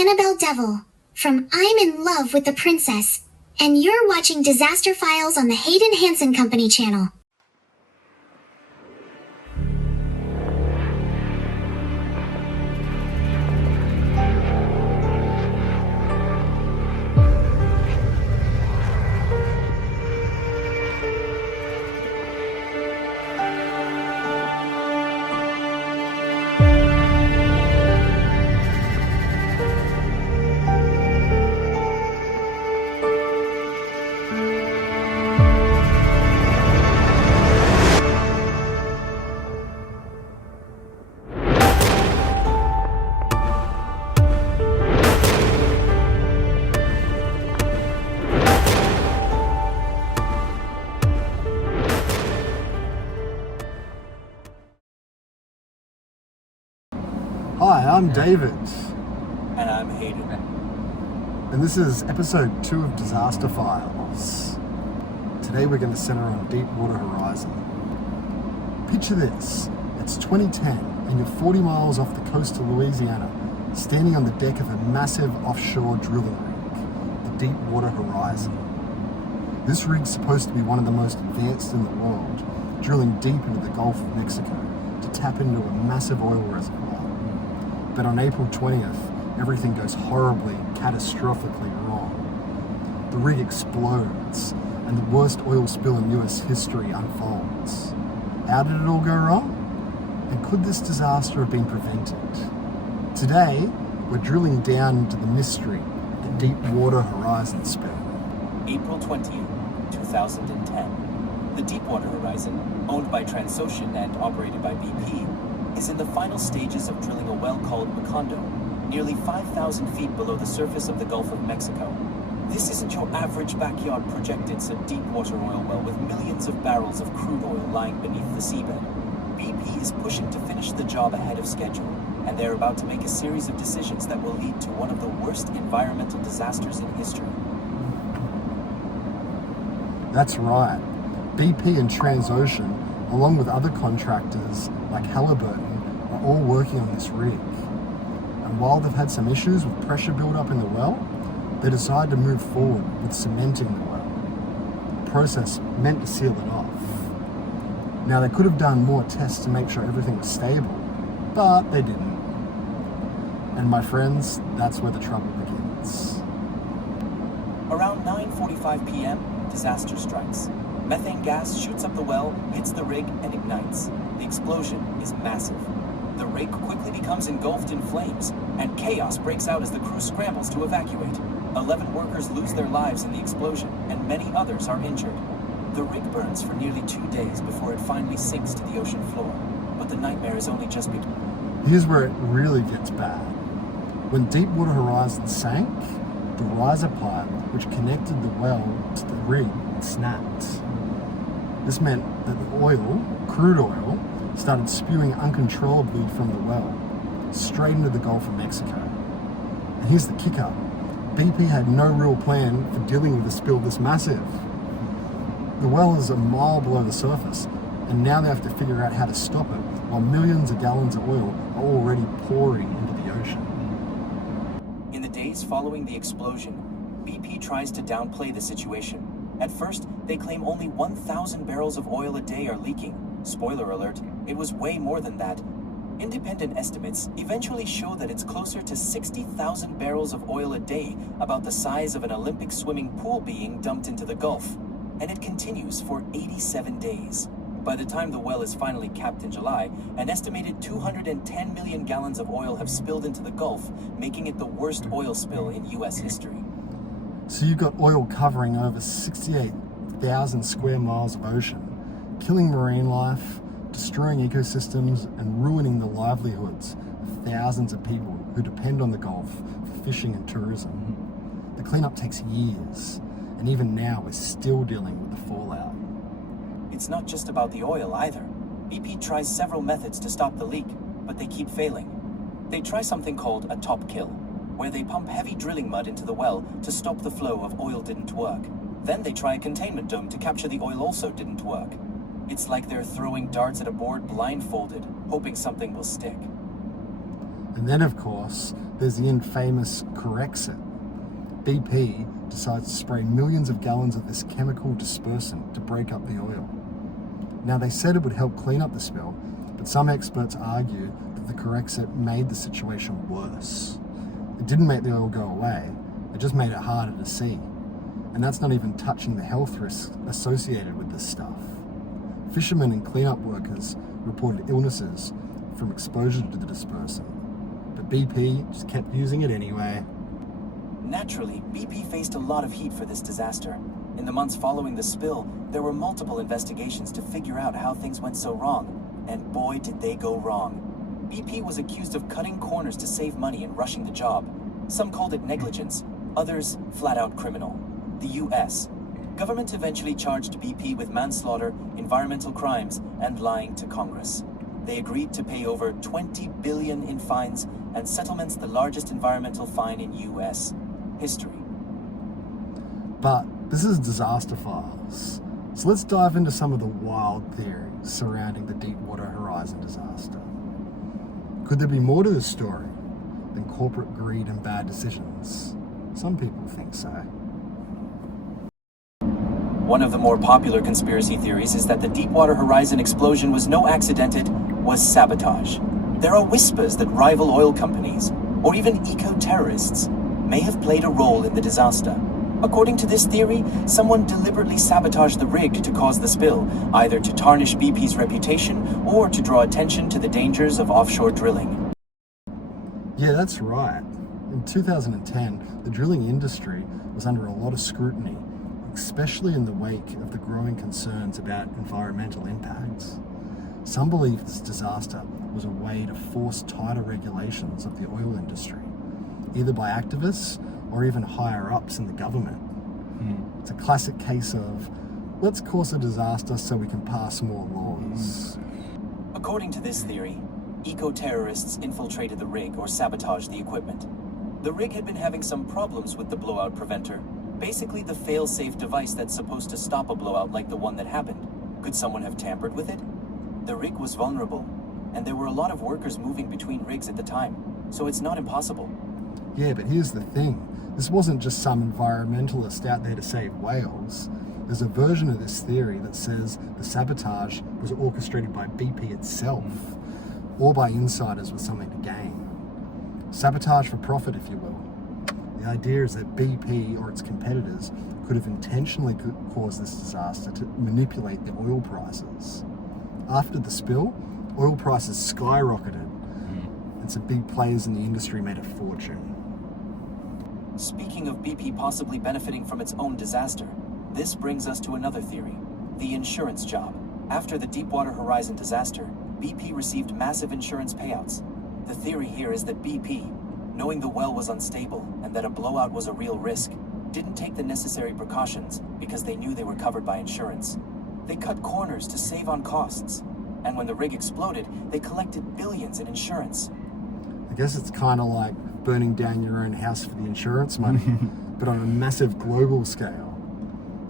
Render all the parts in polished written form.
Annabelle Devil from I'm in Love with the Princess, and you're watching Disaster Files on the Hayden Hansen Company channel. Hi, I'm David. And I'm Hayden. And this is episode 2 of Disaster Files. Today we're going to center on Deepwater Horizon. Picture this, it's 2010 and you're 40 miles off the coast of Louisiana, standing on the deck of a massive offshore drilling rig, the Deepwater Horizon. This rig's supposed to be one of the most advanced in the world, drilling deep into the Gulf of Mexico to tap into a massive oil reservoir. But on April 20th, everything goes horribly, catastrophically wrong. The rig explodes, and the worst oil spill in US history unfolds. How did it all go wrong? And could this disaster have been prevented? Today, we're drilling down into the mystery, the Deepwater Horizon spill. April 20th, 2010. The Deepwater Horizon, owned by Transocean and operated by BP, is in the final stages of drilling a well called Macondo, nearly 5,000 feet below the surface of the Gulf of Mexico. This isn't your average backyard projected deep water oil well with millions of barrels of crude oil lying beneath the seabed. BP is pushing to finish the job ahead of schedule, and they're about to make a series of decisions that will lead to one of the worst environmental disasters in history. That's right. BP and Transocean, along with other contractors like Halliburton, are all working on this rig. And while they've had some issues with pressure build-up in the well, they decided to move forward with cementing the well, a process meant to seal it off. Now, they could have done more tests to make sure everything was stable, but they didn't. And my friends, that's where the trouble begins. Around 9:45 p.m., disaster strikes. Methane gas shoots up the well, hits the rig, and ignites. The explosion is massive. The rig quickly becomes engulfed in flames, and chaos breaks out as the crew scrambles to evacuate. 11 workers lose their lives in the explosion, and many others are injured. The rig burns for nearly 2 days before it finally sinks to the ocean floor. But the nightmare is only just beginning. Here's where it really gets bad. When Deepwater Horizon sank, the riser pipe, which connected the well to the rig, snapped. This meant that the oil, crude oil, started spewing uncontrollably from the well, straight into the Gulf of Mexico. And here's the kicker. BP had no real plan for dealing with a spill this massive. The well is a mile below the surface, and now they have to figure out how to stop it, while millions of gallons of oil are already pouring into the ocean. In the days following the explosion, BP tries to downplay the situation. At first, they claim only 1,000 barrels of oil a day are leaking. Spoiler alert, it was way more than that. Independent estimates eventually show that it's closer to 60,000 barrels of oil a day, about the size of an Olympic swimming pool being dumped into the Gulf. And it continues for 87 days. By the time the well is finally capped in July, an estimated 210 million gallons of oil have spilled into the Gulf, making it the worst oil spill in US history. So you've got oil covering over 68,000 square miles of ocean, killing marine life, destroying ecosystems, and ruining the livelihoods of thousands of people who depend on the Gulf for fishing and tourism. The cleanup takes years, and even now we're still dealing with the fallout. It's not just about the oil either. BP tries several methods to stop the leak, but they keep failing. They try something called a top kill, where they pump heavy drilling mud into the well to stop the flow of oil didn't work. Then they try a containment dome to capture the oil also didn't work. It's like they're throwing darts at a board blindfolded, hoping something will stick. And then, of course, there's the infamous Corexit. BP decides to spray millions of gallons of this chemical dispersant to break up the oil. Now, they said it would help clean up the spill, but some experts argue that the Corexit made the situation worse. It didn't make the oil go away, it just made it harder to see. And that's not even touching the health risks associated with this stuff. Fishermen and cleanup workers reported illnesses from exposure to the dispersant, but BP just kept using it anyway. Naturally, BP faced a lot of heat for this disaster. In the months following the spill, there were multiple investigations to figure out how things went so wrong. And boy, did they go wrong. BP was accused of cutting corners to save money and rushing the job. Some called it negligence, others flat-out criminal. The US government eventually charged BP with manslaughter, environmental crimes, and lying to Congress. They agreed to pay over $20 billion in fines and settlements, the largest environmental fine in US history. But this is Disaster Files, so let's dive into some of the wild theories surrounding the Deepwater Horizon disaster. Could there be more to this story than corporate greed and bad decisions? Some people think so. One of the more popular conspiracy theories is that the Deepwater Horizon explosion was no accident, was sabotage. There are whispers that rival oil companies, or even eco-terrorists, may have played a role in the disaster. According to this theory, someone deliberately sabotaged the rig to cause the spill, either to tarnish BP's reputation or to draw attention to the dangers of offshore drilling. Yeah, that's right. In 2010, the drilling industry was under a lot of scrutiny, especially in the wake of the growing concerns about environmental impacts. Some believe this disaster was a way to force tighter regulations of the oil industry, either by activists or even higher ups in the government. It's a classic case of, let's cause a disaster so we can pass more laws. According to this theory, eco-terrorists infiltrated the rig or sabotaged the equipment. The rig had been having some problems with the blowout preventer, basically the fail-safe device that's supposed to stop a blowout like the one that happened. Could someone have tampered with it? The rig was vulnerable, and there were a lot of workers moving between rigs at the time, so it's not impossible. Yeah, but here's the thing. This wasn't just some environmentalist out there to save whales. There's a version of this theory that says the sabotage was orchestrated by BP itself, or by insiders with something to gain. Sabotage for profit, if you will. The idea is that BP or its competitors could have intentionally caused this disaster to manipulate the oil prices. After the spill, oil prices skyrocketed, and some big players in the industry made a fortune. Speaking of BP possibly benefiting from its own disaster, this brings us to another theory, the insurance job. After the Deepwater Horizon disaster, BP received massive insurance payouts. The theory here is that BP, knowing the well was unstable and that a blowout was a real risk, didn't take the necessary precautions because they knew they were covered by insurance. They cut corners to save on costs, and when the rig exploded, they collected billions in insurance. I guess it's kind of like burning down your own house for the insurance money, but on a massive global scale.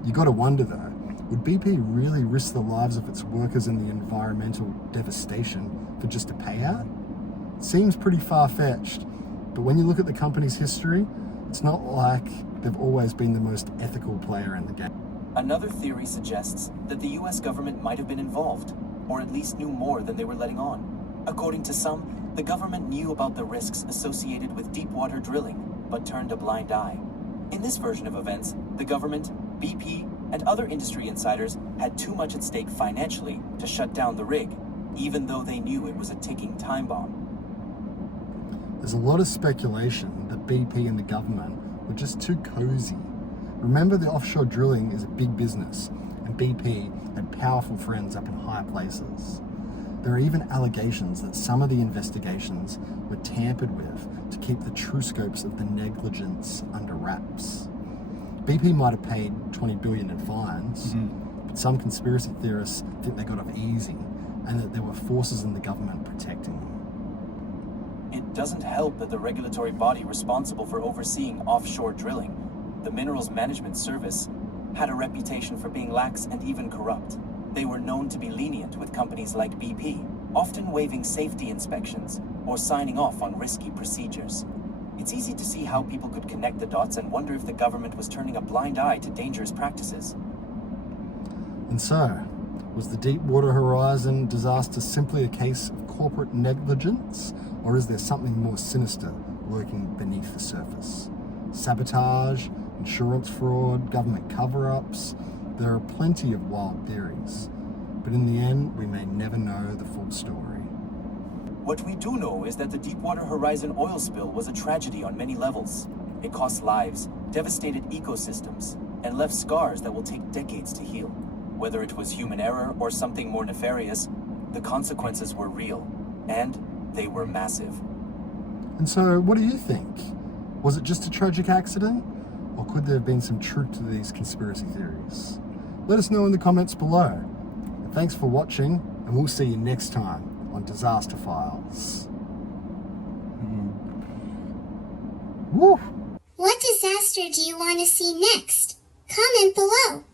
You gotta wonder though, would BP really risk the lives of its workers in the environmental devastation for just a payout? It seems pretty far-fetched, but when you look at the company's history, it's not like they've always been the most ethical player in the game. Another theory suggests that the US government might have been involved, or at least knew more than they were letting on. According to some, the government knew about the risks associated with deep-water drilling, but turned a blind eye. In this version of events, the government, BP, and other industry insiders had too much at stake financially to shut down the rig, even though they knew it was a ticking time bomb. There's a lot of speculation that BP and the government were just too cozy. Remember, the offshore drilling is a big business, and BP had powerful friends up in high places. There are even allegations that some of the investigations were tampered with to keep the true scopes of the negligence under wraps. BP might have paid $20 billion in fines, but some conspiracy theorists think they got off easy and that there were forces in the government protecting them. It doesn't help that the regulatory body responsible for overseeing offshore drilling, the Minerals Management Service, had a reputation for being lax and even corrupt. They were known to be lenient with companies like BP, often waiving safety inspections or signing off on risky procedures. It's easy to see how people could connect the dots and wonder if the government was turning a blind eye to dangerous practices. And so, was the Deepwater Horizon disaster simply a case of corporate negligence, or is there something more sinister lurking beneath the surface? Sabotage, insurance fraud, government cover-ups. There are plenty of wild theories, but in the end, we may never know the full story. What we do know is that the Deepwater Horizon oil spill was a tragedy on many levels. It cost lives, devastated ecosystems, and left scars that will take decades to heal. Whether it was human error or something more nefarious, the consequences were real, and they were massive. And so, what do you think? Was it just a tragic accident? Or could there have been some truth to these conspiracy theories? Let us know in the comments below. And thanks for watching, and we'll see you next time on Disaster Files. Woo! What disaster do you want to see next? Comment below.